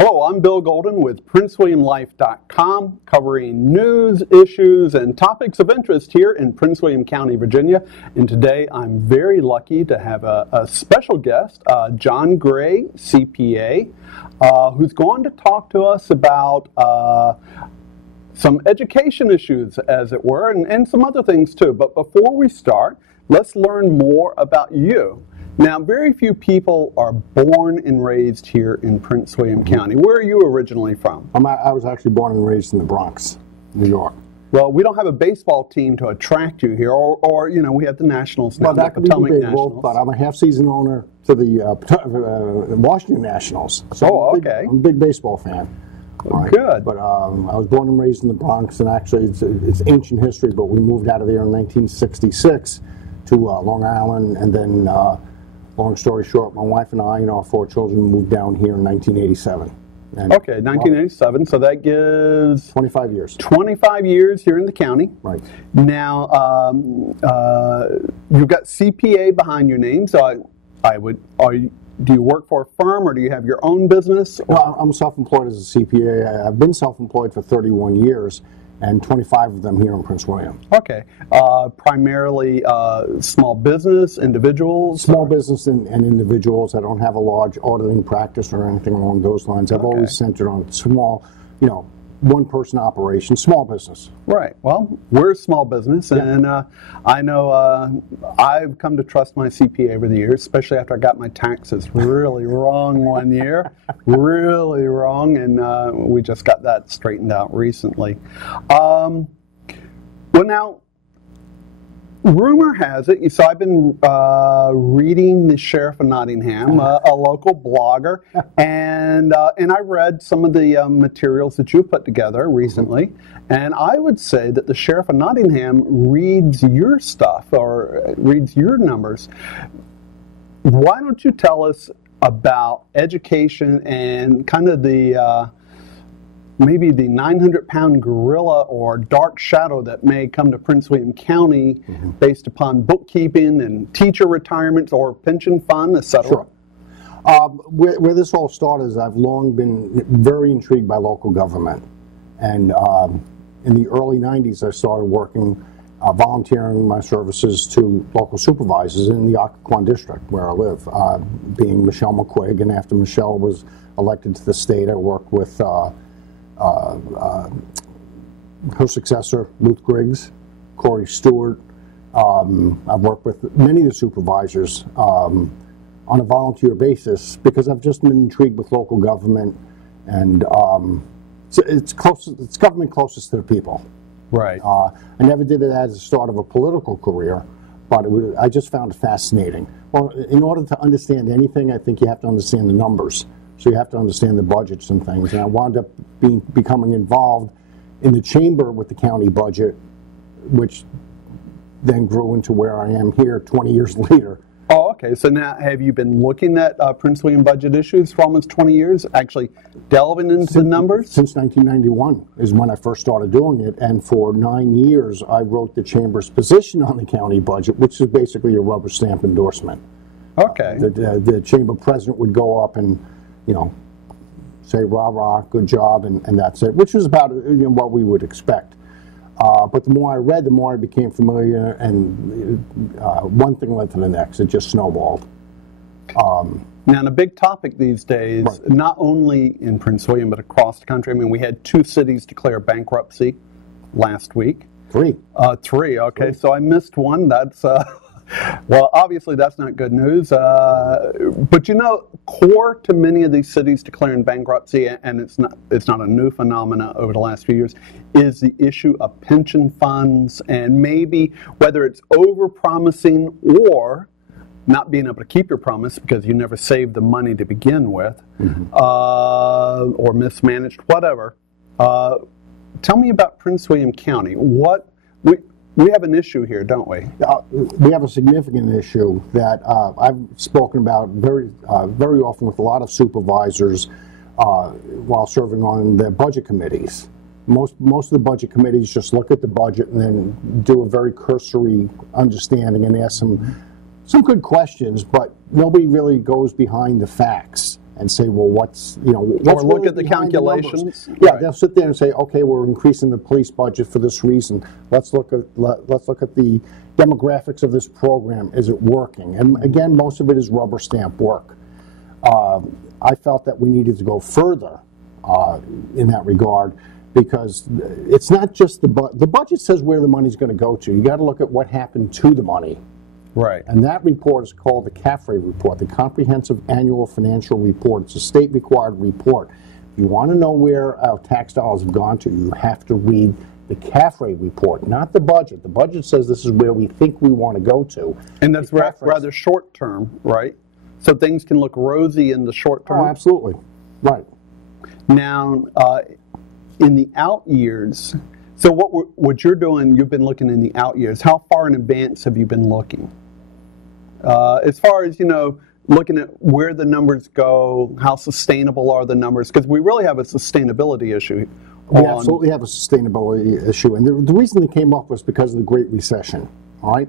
Hello, I'm Bill Golden with PrinceWilliamLife.com, covering news, issues, and topics of interest here in Prince William County, Virginia. And today I'm very lucky to have a special guest, John Gray, CPA, who's going to talk to us about some education issues, as it were, and some other things too. But before we start, let's learn more about you. Now, very few people are born and raised here in Prince William County. Where are you originally from? I was actually born and raised in the Bronx, New York. Well, we don't have a baseball team to attract you here, or you know, we have the Nationals now. Well, that could be debatable, but I'm a half-season owner to the Washington Nationals. So okay. I'm a big baseball fan. Right. Good. But I was born and raised in the Bronx, and actually it's ancient history, but we moved out of there in 1966 to Long Island, and then long story short, my wife and I and our 4 children moved down here in 1987. And okay, 1987, so that gives... 25 years. 25 years here in the county. Right. Now, you've got CPA behind your name, so do you work for a firm or do you have your own business? Well, I'm self-employed as a CPA. I've been self-employed for 31 years. And 25 of them here in Prince William. Okay. Primarily small business, individuals? Small business and individuals. I don't have a large auditing practice or anything along those lines. I've always centered on small, one-person operation, small business. Right. Well, we're a small business, and I know I've come to trust my CPA over the years, especially after I got my taxes really wrong one year. Really wrong, and we just got that straightened out recently. Well, now, rumor has it, so I've been reading the Sheriff of Nottingham, a local blogger, and I read some of the materials that you put together recently, and I would say that the Sheriff of Nottingham reads your stuff, or reads your numbers. Why don't you tell us about education and kind of the maybe the 900-pound gorilla or dark shadow that may come to Prince William County based upon bookkeeping and teacher retirements or pension fund, etc. Sure. Where this all started is I've long been very intrigued by local government. And in the early 90s, I started working, volunteering my services to local supervisors in the Occoquan district where I live, being Michelle McQuigg. And after Michelle was elected to the state, I worked with her successor, Ruth Griggs, Corey Stewart. I've worked with many of the supervisors on a volunteer basis because I've just been intrigued with local government, and it's government closest to the people. Right. I never did it as the start of a political career, but I just found it fascinating. Well, in order to understand anything, I think you have to understand the numbers. So you have to understand the budgets and things. And I wound up becoming involved in the chamber with the county budget, which then grew into where I am here 20 years later. Oh, okay. So now have you been looking at Prince William budget issues for almost 20 years, actually delving into the numbers? Since 1991 is when I first started doing it. And for 9 years, I wrote the chamber's position on the county budget, which is basically a rubber stamp endorsement. Okay. The chamber president would go up and say rah rah, good job, and that's it, which was about what we would expect. But the more I read, the more I became familiar, and one thing led to the next. It just snowballed. Now, a big topic these days, right, not only in Prince William, but across the country. I mean, we had 2 cities declare bankruptcy last week. 3. 3, okay. 3. So I missed one. That's... well, obviously that's not good news, but core to many of these cities declaring bankruptcy, and it's not a new phenomena over the last few years, is the issue of pension funds, and maybe whether it's over-promising or not being able to keep your promise because you never saved the money to begin with, or mismanaged, whatever. Tell me about Prince William County. We have an issue here, don't we? We have a significant issue that I've spoken about very often with a lot of supervisors while serving on the budget committees. Most of the budget committees just look at the budget and then do a very cursory understanding and ask some good questions, but nobody really goes behind the facts and say, well, what's or look at the calculations. Yeah, they'll sit there and say, okay, we're increasing the police budget for this reason. Let's look at the demographics of this program. Is it working? And again, most of it is rubber stamp work. I felt that we needed to go further in that regard, because it's not just the budget says where the money's going to go to. You got to look at what happened to the money. Right. And that report is called the CAFRE report, the Comprehensive Annual Financial Report. It's a state-required report. If you want to know where our tax dollars have gone to, you have to read the CAFRE report, not the budget. The budget says this is where we think we want to go to. And that's rather short term, right? So things can look rosy in the short term. Oh, absolutely. Right. Now, in the out years, so what you're doing, you've been looking in the out years. How far in advance have you been looking? As far as, looking at where the numbers go, how sustainable are the numbers? Because we really have a sustainability issue. We absolutely have a sustainability issue. And the reason they came up was because of the Great Recession, all right?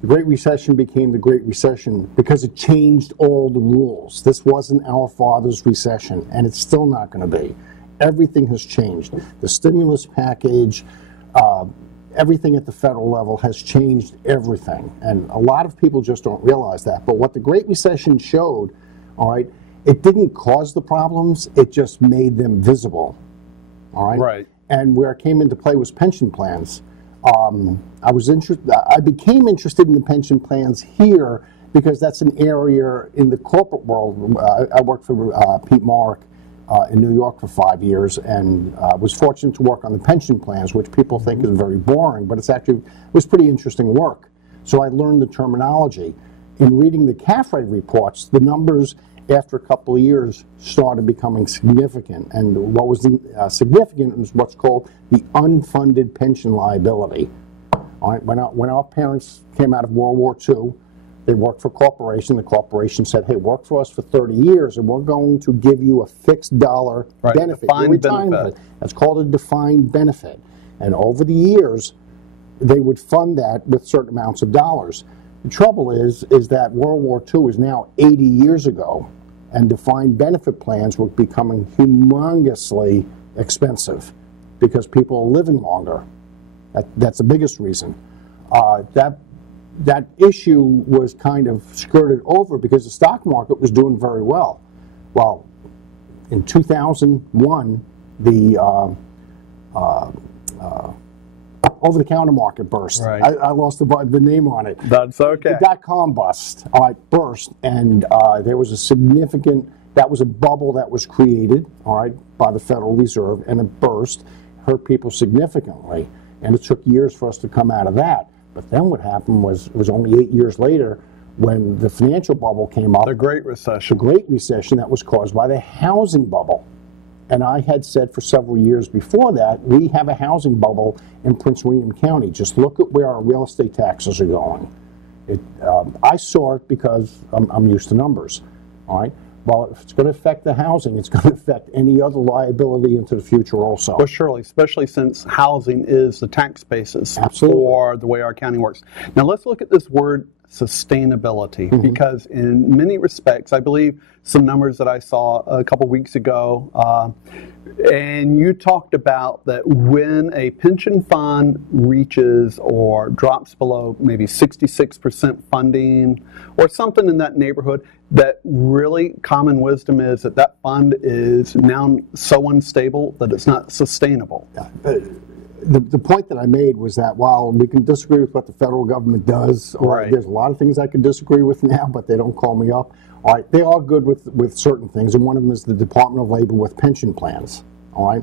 The Great Recession became the Great Recession because it changed all the rules. This wasn't our father's recession, and it's still not going to be. Everything has changed. The stimulus package, everything at the federal level has changed everything. And a lot of people just don't realize that. But what the Great Recession showed, all right, it didn't cause the problems, it just made them visible. All right? Right. And where it came into play was pension plans. I became interested in the pension plans here because that's an area in the corporate world. I worked for Pete Mark in New York for 5 years, and was fortunate to work on the pension plans, which people think is very boring, but it was pretty interesting work. So I learned the terminology. In reading the CAFRE reports, the numbers after a couple of years started becoming significant, and what was significant was what's called the unfunded pension liability. All right, when our parents came out of World War II, they worked for a corporation. The corporation said, hey, work for us for 30 years, and we're going to give you a fixed dollar benefit. Defined benefit. That's called a defined benefit. And over the years, they would fund that with certain amounts of dollars. The trouble is that World War II is now 80 years ago, and defined benefit plans were becoming humongously expensive because people are living longer. That's the biggest reason. That issue was kind of skirted over because the stock market was doing very well. Well, in 2001, the over-the-counter market burst. Right. I lost the name on it. That's okay. The dot-com bust burst, and there was that was a bubble that was created, all right, by the Federal Reserve, and it burst, hurt people significantly, and it took years for us to come out of that. But then what happened was, it was only 8 years later when the financial bubble came up. The Great Recession. The Great Recession that was caused by the housing bubble. And I had said for several years before that, we have a housing bubble in Prince William County. Just look at where our real estate taxes are going. I saw it because I'm used to numbers. All right. Well, if it's going to affect the housing, it's going to affect any other liability into the future also. Well, surely, especially since housing is the tax basis Absolutely. For the way our county works. Now, let's look at this word sustainability, because in many respects, I believe some numbers that I saw a couple weeks ago, and you talked about that when a pension fund reaches or drops below maybe 66% funding or something in that neighborhood, that really common wisdom is that that fund is now so unstable that it's not sustainable. The point that I made was that while we can disagree with what the federal government does, or there's a lot of things I can disagree with now, but they don't call me up. All right, they are good with certain things, and one of them is the Department of Labor with pension plans. All right,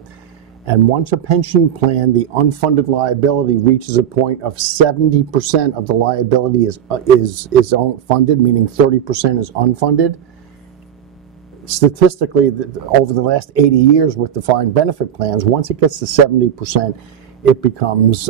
and once a pension plan, the unfunded liability reaches a point of 70% of the liability is funded, meaning 30% is unfunded. Statistically, over the last 80 years with defined benefit plans, once it gets to 70%, it becomes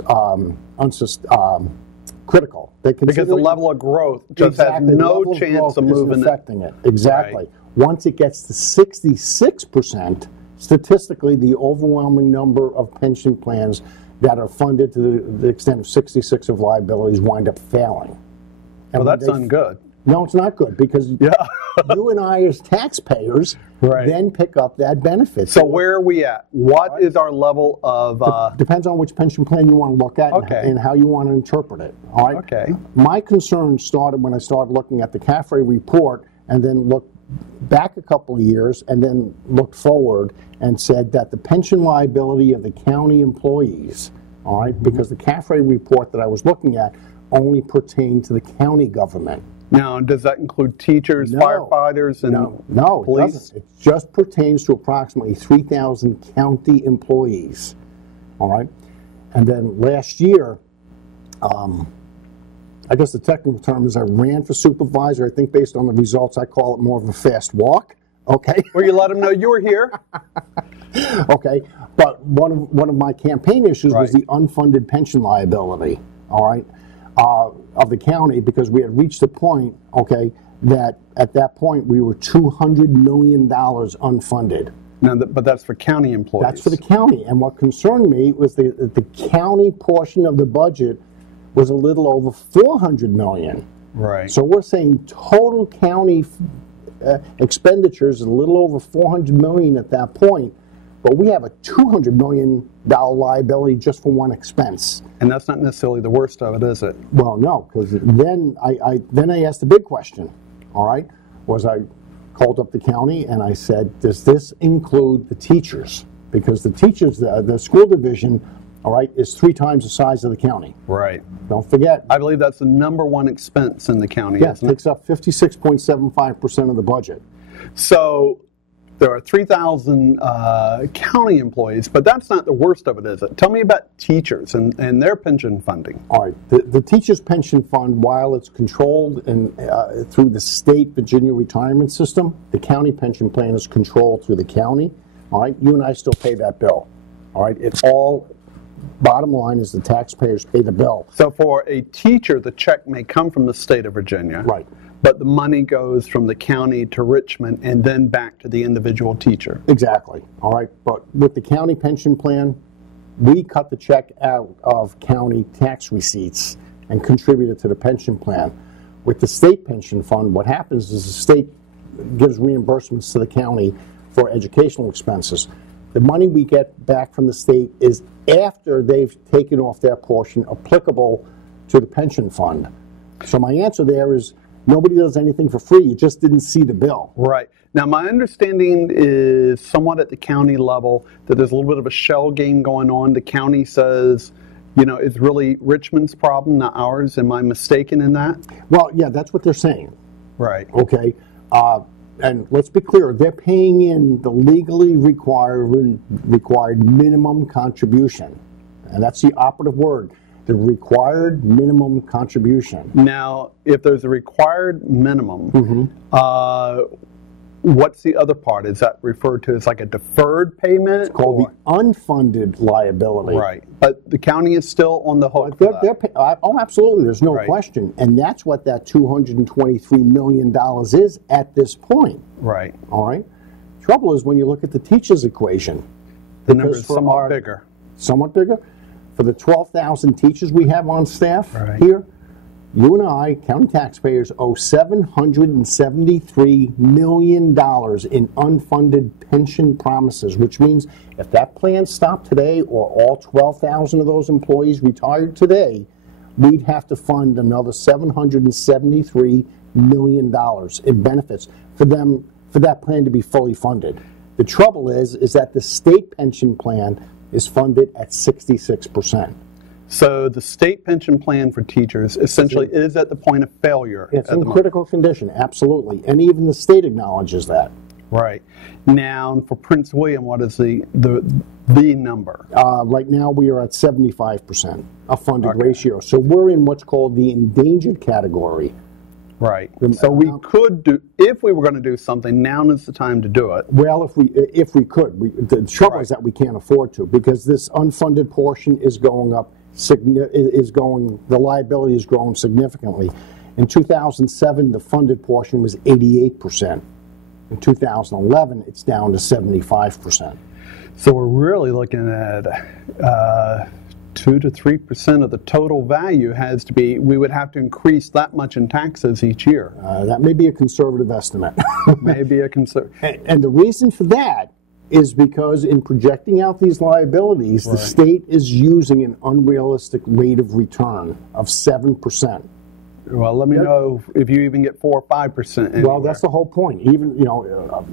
critical. Because the level of growth just has no chance of moving affecting it. Exactly. Right. Once it gets to 66%, statistically, the overwhelming number of pension plans that are funded to the extent of 66 of liabilities wind up failing. And well, that's ungood. No, it's not good because Yeah. you and I as taxpayers Right. then pick up that benefit. So where are we at? What is our level of... Depends on which pension plan you want to look at Okay. and how you want to interpret it. All right. Okay. My concern started when I started looking at the CAFRE report and then looked back a couple of years and then looked forward and said that the pension liability of the county employees, all right, because the CAFRE report that I was looking at only pertained to the county government. Now, does that include teachers, No. firefighters, and No, it police? doesn't. It just pertains to approximately 3,000 county employees. All right? And then last year, I guess the technical term is I ran for supervisor. I think based on the results, I call it more of a fast walk. Okay? Where you let them know you were here? Okay. But one of my campaign issues was Right. the unfunded pension liability, all right, of the county, because we had reached a point, okay, that at that point we were $200 million unfunded. No, but that's for county employees. That's for the county. And what concerned me was the county portion of the budget was a little over $400 million. Right. So we're saying total county expenditures is a little over $400 million at that point, but we have a $200 million liability just for one expense. And that's not necessarily the worst of it, is it? Well, no, because then I asked the big question. All right, was I called up the county and I said, does this include the teachers? Because the teachers, the school division, all right, is 3 times the size of the county. Right. Don't forget. I believe that's the #1 expense in the county, Yeah, it isn't it? takes up 56.75% of the budget. So there are 3,000 county employees, but that's not the worst of it, is it? Tell me about teachers and their pension funding. All right, the teachers' pension fund, while it's controlled through the state Virginia retirement system, the county pension plan is controlled through the county. All right, you and I still pay that bill. All right, it's all, bottom line is the taxpayers pay the bill. So for a teacher, the check may come from the state of Virginia. Right. But the money goes from the county to Richmond and then back to the individual teacher. Exactly. All right, but with the county pension plan, we cut the check out of county tax receipts and contribute it to the pension plan. With the state pension fund, what happens is the state gives reimbursements to the county for educational expenses. The money we get back from the state is after they've taken off their portion applicable to the pension fund. So my answer there is nobody does anything for free. You just didn't see the bill. Right. Now, my understanding is somewhat at the county level that there's a little bit of a shell game going on. The county says, you know, it's really Richmond's problem, not ours. Am I mistaken in that? Well, yeah, that's what they're saying. Right. Okay. And let's be clear, they're paying in the legally required minimum contribution. And that's the operative word, the required minimum contribution. Now, if there's a required minimum, what's the other part? Is that referred to as like a deferred payment? It's called the unfunded liability. Right. But the county is still on the hook for that. Oh, absolutely. There's no Right. question. And that's what that $223 million is at this point. Right. All right. Trouble is when you look at the teachers' equation. The number is because for somewhat bigger. Somewhat bigger. For the 12,000 teachers we have on staff Right. here, you and I, county taxpayers, owe $773 million in unfunded pension promises, which means if that plan stopped today or all 12,000 of those employees retired today, we'd have to fund another $773 million in benefits for them, for that plan to be fully funded. The trouble is that the state pension plan is funded at 66%. So the state pension plan for teachers essentially is at the point of failure. It's at in the moment. critical condition, absolutely. And even the state acknowledges that. Right. Now, for Prince William, what is the number? Right now we are at 75%, a funded ratio. So we're in what's called the endangered category. Right. So we could do, if we were going to do something, now is the time to do it. Well, if we could. The trouble is that we can't afford to, because this unfunded portion is going up, the liability is growing significantly. In 2007, the funded portion was 88%. In 2011, it's down to 75%. So we're really looking at 2 to 3% of the total value has to be, we would have to increase that much in taxes each year. That may be a conservative estimate. Maybe a And the reason for that is because in projecting out these liabilities, the state is using an unrealistic rate of return of 7%. Well, let me know if you even get 4 or 5%. Anywhere. Well, that's the whole point. Even,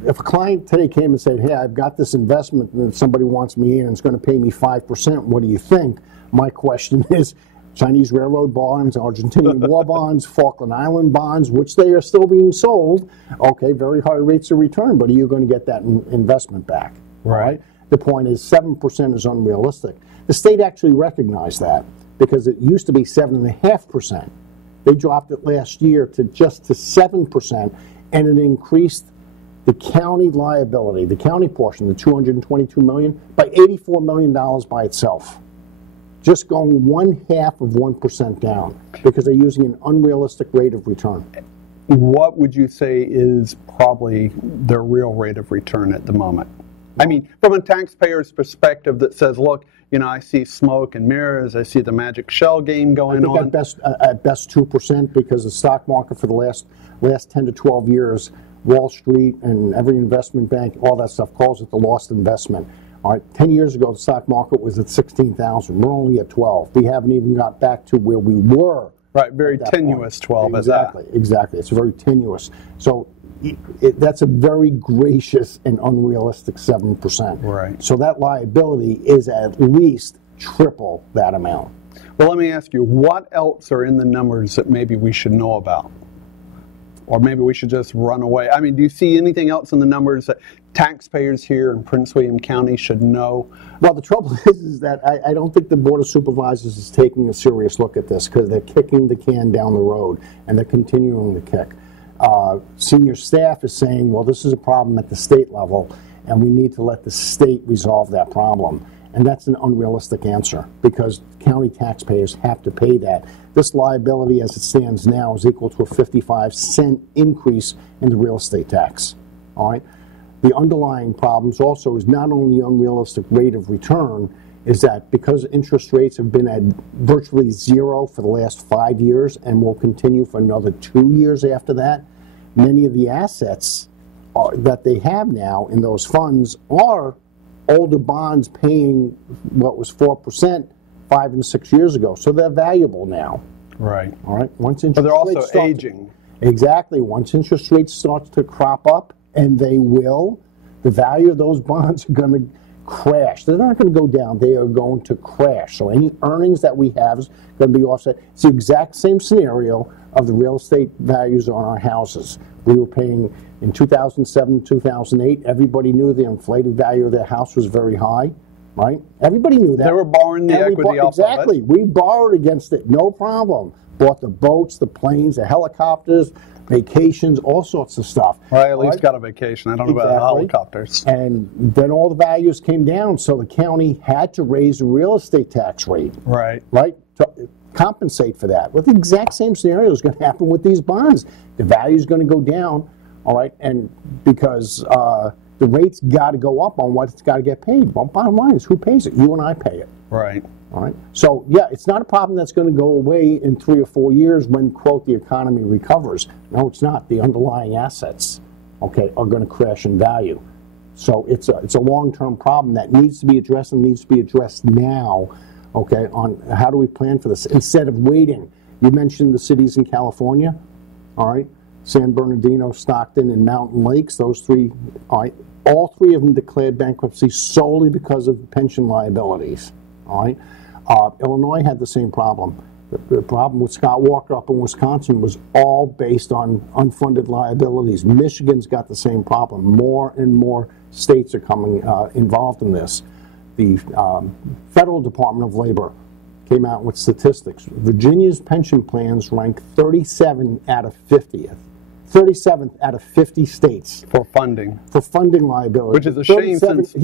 if a client today came and said, hey, I've got this investment and somebody wants me in and it's going to pay me 5%, what do you think? My question is, Chinese railroad bonds, Argentinian war bonds, Falkland Island bonds, which they are still being sold, okay, very high rates of return, but are you going to get that investment back? Right. The point is 7% is unrealistic. The state actually recognized that because it used to be 7.5%. They dropped it last year to 7%, and it increased the county liability, the county portion, the $222 million, by $84 million by itself. Just going 0.5% down because they're using an unrealistic rate of return. What would you say is probably their real rate of return at the moment? I mean, from a taxpayer's perspective that says, look, I see smoke and mirrors, I see the magic shell game going on. At best 2%, because the stock market for the last 10 to 12 years, Wall Street and every investment bank, all that stuff calls it the lost investment. All right, 10 years ago, the stock market was at 16,000. We're only at 12. We haven't even got back to where we were. Right, very tenuous point. 12 exactly, as that. Exactly, it's very tenuous. So that's a very gracious and unrealistic 7%. Right. So that liability is at least triple that amount. Well, let me ask you, what else are in the numbers that maybe we should know about? Or maybe we should just run away. I mean, do you see anything else in the numbers that taxpayers here in Prince William County should know? Well, the trouble is that I don't think the Board of Supervisors is taking a serious look at this because they're kicking the can down the road, and they're continuing to kick. Senior staff is saying, well, this is a problem at the state level, and we need to let the state resolve that problem. And that's an unrealistic answer because county taxpayers have to pay that. This liability as it stands now is equal to a 55-cent increase in the real estate tax. All right. The underlying problems also is not only unrealistic rate of return, is that because interest rates have been at virtually zero for the last 5 years and will continue for another 2 years after that, many of the assets that they have now in those funds are older bonds paying what was 4% 5 and 6 years ago. So they're valuable now. Right. All right. Once interest but they're also rates aging. Exactly. Once interest rates start to crop up, and they will, the value of those bonds are going to crash. They're not going to go down. They are going to crash. So any earnings that we have is going to be offset. It's the exact same scenario of the real estate values on our houses. We were paying in 2007, 2008, everybody knew the inflated value of their house was very high, right? Everybody knew that. They were borrowing the equity off of it. Exactly. We borrowed against it, no problem. Bought the boats, the planes, the helicopters, vacations, all sorts of stuff. Well, I at least got a vacation. I don't know about helicopters. And then all the values came down, so the county had to raise the real estate tax rate. Right. Right? To compensate for that. Well, the exact same scenario is going to happen with these bonds. The value is going to go down, all right, and because the rate's got to go up on what it's got to get paid. Well, bottom line is who pays it? You and I pay it. Right. All right. So, yeah, it's not a problem that's going to go away in 3 or 4 years when, quote, the economy recovers. No, it's not. The underlying assets, okay, are going to crash in value. So it's a long-term problem that needs to be addressed and needs to be addressed now, okay, on how do we plan for this instead of waiting. You mentioned the cities in California, all right, San Bernardino, Stockton, and Mountain Lakes, those three, all three of them declared bankruptcy solely because of pension liabilities, all right. Illinois had the same problem. The problem with Scott Walker up in Wisconsin was all based on unfunded liabilities. Michigan's got the same problem. More and more states are coming involved in this. The Federal Department of Labor came out with statistics. Virginia's pension plans rank 37 out of 50th. 37th out of 50 states. For funding. For funding liability. Which is a shame since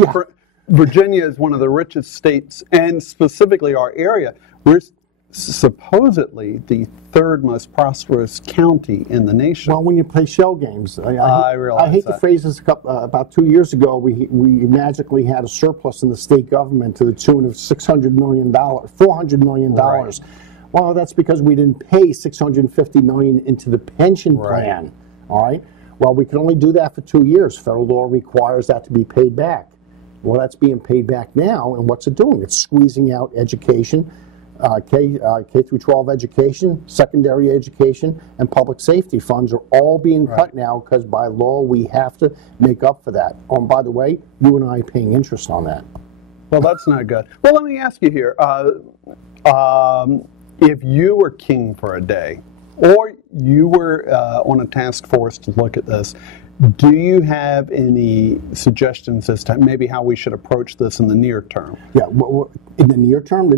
Virginia is one of the richest states, and specifically our area. We're supposedly the third most prosperous county in the nation. Well, when you play shell games, I realize I hate that. to phrase this. About 2 years ago, we magically had a surplus in the state government to the tune of $600 million, $400 million. Right. Well, that's because we didn't pay $650 million into the pension Right. plan. All right. Well, we can only do that for 2 years. Federal law requires that to be paid back. Well, that's being paid back now, and what's it doing? It's squeezing out education, K through 12 education, secondary education, and public safety funds are all being cut now because by law we have to make up for that. Oh, and by the way, you and I are paying interest on that. Well, that's not good. Well, let me ask you here. If you were king for a day, or you were on a task force to look at this, do you have any suggestions as to maybe how we should approach this in the near term? Yeah, in the near term?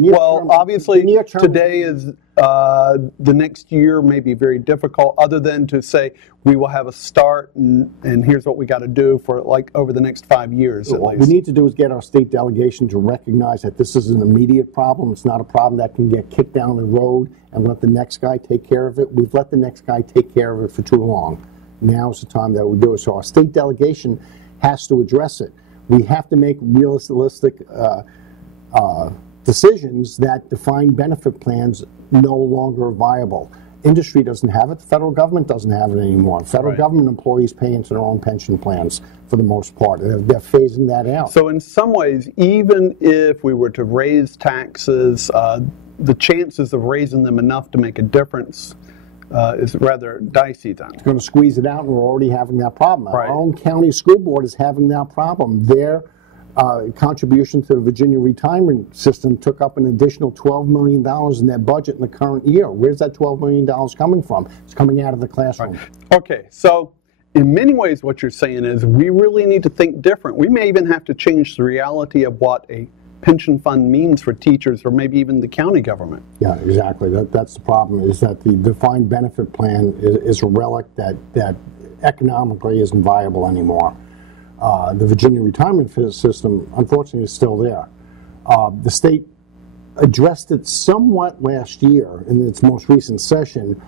Obviously, the near term, today is the next year may be very difficult, other than to say we will have a start and here's what we got to do for like over the next 5 years at What least. we need to do is get our state delegation to recognize that this is an immediate problem. It's not a problem that can get kicked down the road and let the next guy take care of it. We've let the next guy take care of it for too long. Now is the time that we do it. So our state delegation has to address it. We have to make realistic decisions that defined benefit plans no longer viable. Industry doesn't have it. The federal government doesn't have it anymore. Federal government employees pay into their own pension plans for the most part. They're phasing that out. So in some ways, even if we were to raise taxes, the chances of raising them enough to make a difference is rather dicey then. It's going to squeeze it out, and we're already having that problem. Right. Our own county school board is having that problem. Their contribution to the Virginia retirement system took up an additional $12 million in their budget in the current year. Where's that $12 million coming from? It's coming out of the classroom. Right. Okay, so in many ways what you're saying is we really need to think different. We may even have to change the reality of what a pension fund means for teachers or maybe even the county government. Yeah, exactly. That's the problem, is that the defined benefit plan is a relic that economically isn't viable anymore. The Virginia retirement system, unfortunately, is still there. The state addressed it somewhat last year in its most recent session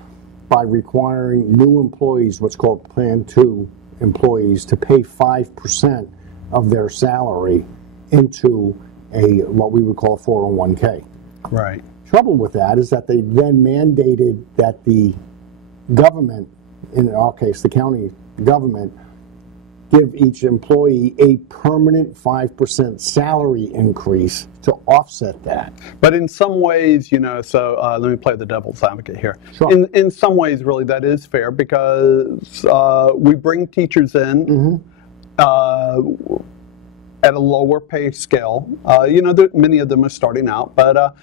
by requiring new employees, what's called Plan 2 employees, to pay 5% of their salary into what we would call a 401k. Right. Trouble with that is that they then mandated that the government, in our case the county government, give each employee a permanent 5% salary increase to offset that. But in some ways, so let me play the devil's advocate here. Sure. In some ways, really, that is fair because we bring teachers in at a lower pay scale. Many of them are starting out, but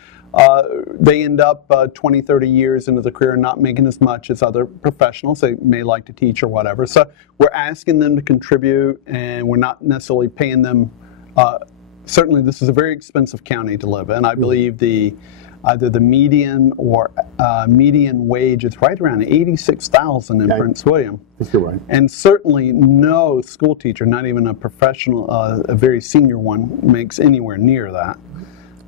they end up 20, 30 years into the career not making as much as other professionals. They may like to teach or whatever. So we're asking them to contribute, and we're not necessarily paying them. Certainly, this is a very expensive county to live in. I believe either the median or median wage is right around $86,000 in Prince William. That's right. And certainly no school teacher, not even a professional, a very senior one, makes anywhere near that.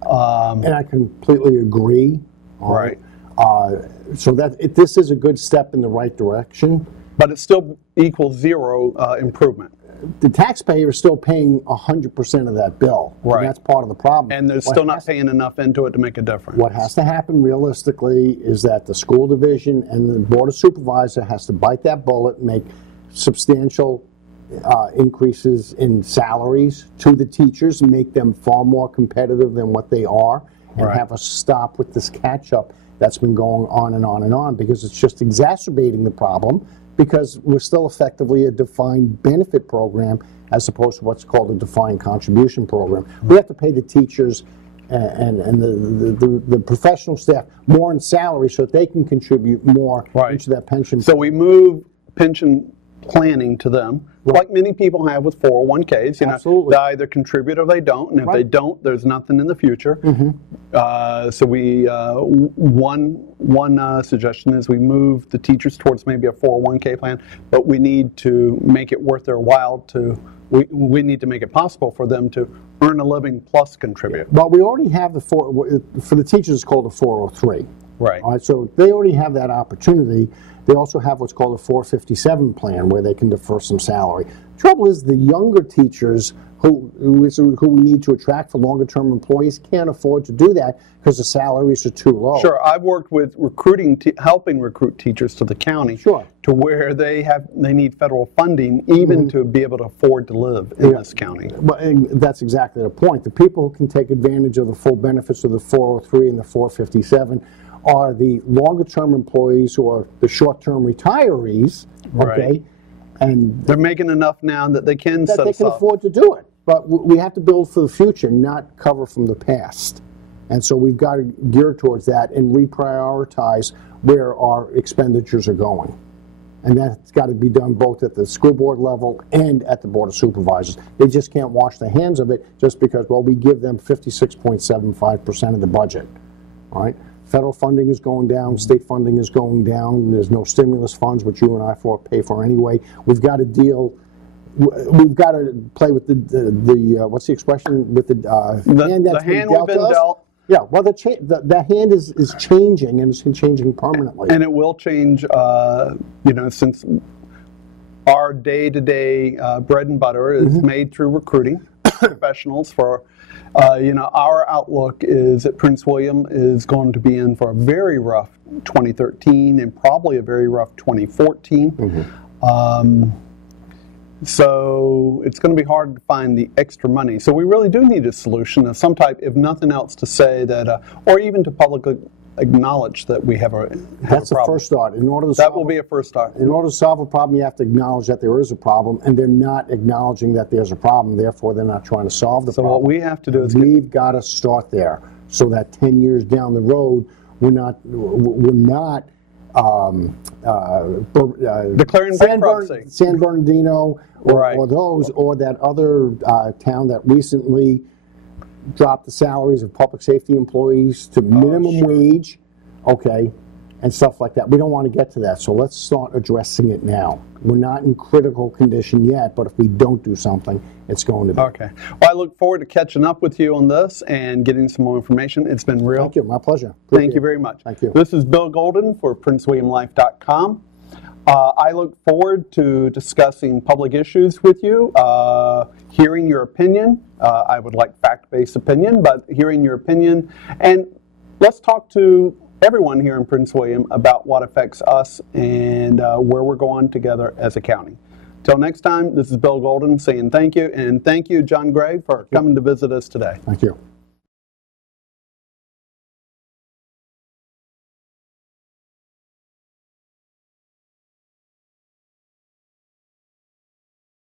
And I completely agree. Right. So this is a good step in the right direction. But it still equals zero improvement. The taxpayer is still paying 100% of that bill. Right. And that's part of the problem. And they're still not paying enough into it to make a difference. What has to happen realistically is that the school division and the board of supervisor has to bite that bullet, make substantial increases in salaries to the teachers, make them far more competitive than what they are, and have us stop with this catch-up that's been going on and on and on, because it's just exacerbating the problem, because we're still effectively a defined benefit program as opposed to what's called a defined contribution program. We have to pay the teachers and the professional staff more in salary so that they can contribute more into that pension. So we move pension planning to them, like many people have with 401ks. Absolutely. They either contribute or they don't, and if they don't, there's nothing in the future. So we one suggestion is we move the teachers towards maybe a 401k plan, but we need to make it worth their while to. We need to make it possible for them to earn a living plus contribute. Well, we already have for the teachers, it's called a 403. Right. All right, so they already have that opportunity. They also have what's called a 457 plan where they can defer some salary. Trouble is the younger teachers who we need to attract for longer term employees can't afford to do that because the salaries are too low. Sure, I've worked with helping recruit teachers to the county. Sure. To where they need federal funding even to be able to afford to live in this county. But that's exactly the point. The people who can take advantage of the full benefits of the 403 and the 457 are the longer term employees who are the short term retirees. Okay. Right. And they're making enough now that they can afford to do it. But we have to build for the future, not cover from the past. And so we've got to gear towards that and reprioritize where our expenditures are going. And that's got to be done both at the school board level and at the Board of Supervisors. They just can't wash their hands of it just because, well, we give them 56.75% of the budget. All right? Federal funding is going down, state funding is going down, there's no stimulus funds, which you and I pay for anyway. We've got to play with the what's the expression, with the hand that's been dealt. Yeah, well, the hand is changing, and it's changing permanently. And it will change, since our day-to-day bread and butter is made through recruiting professionals for, our outlook is that Prince William is going to be in for a very rough 2013 and probably a very rough 2014. So it's going to be hard to find the extra money. So we really do need a solution of some type, if nothing else, to say that, or even to publicly acknowledge that we have a problem. That's the first start. That will be a first start. In order to solve a problem, you have to acknowledge that there is a problem, and they're not acknowledging that there's a problem. Therefore, they're not trying to solve the problem. So what we have to do is we've got to start there, so that 10 years down the road, we're not declaring bankruptcy. San Bernardino, or that other town that recently dropped the salaries of public safety employees to minimum wage, and stuff like that. We don't want to get to that, so let's start addressing it now. We're not in critical condition yet, but if we don't do something, it's going to be. Okay. Well, I look forward to catching up with you on this and getting some more information. It's been real. Thank you. My pleasure. Thank you very much. Thank you. This is Bill Golden for PrinceWilliamLife.com. I look forward to discussing public issues with you, hearing your opinion. I would like fact-based opinion, but hearing your opinion. And let's talk to everyone here in Prince William about what affects us and where we're going together as a county. Till next time, this is Bill Golden saying thank you, and thank you, John Gray, for coming to visit us today. Thank you.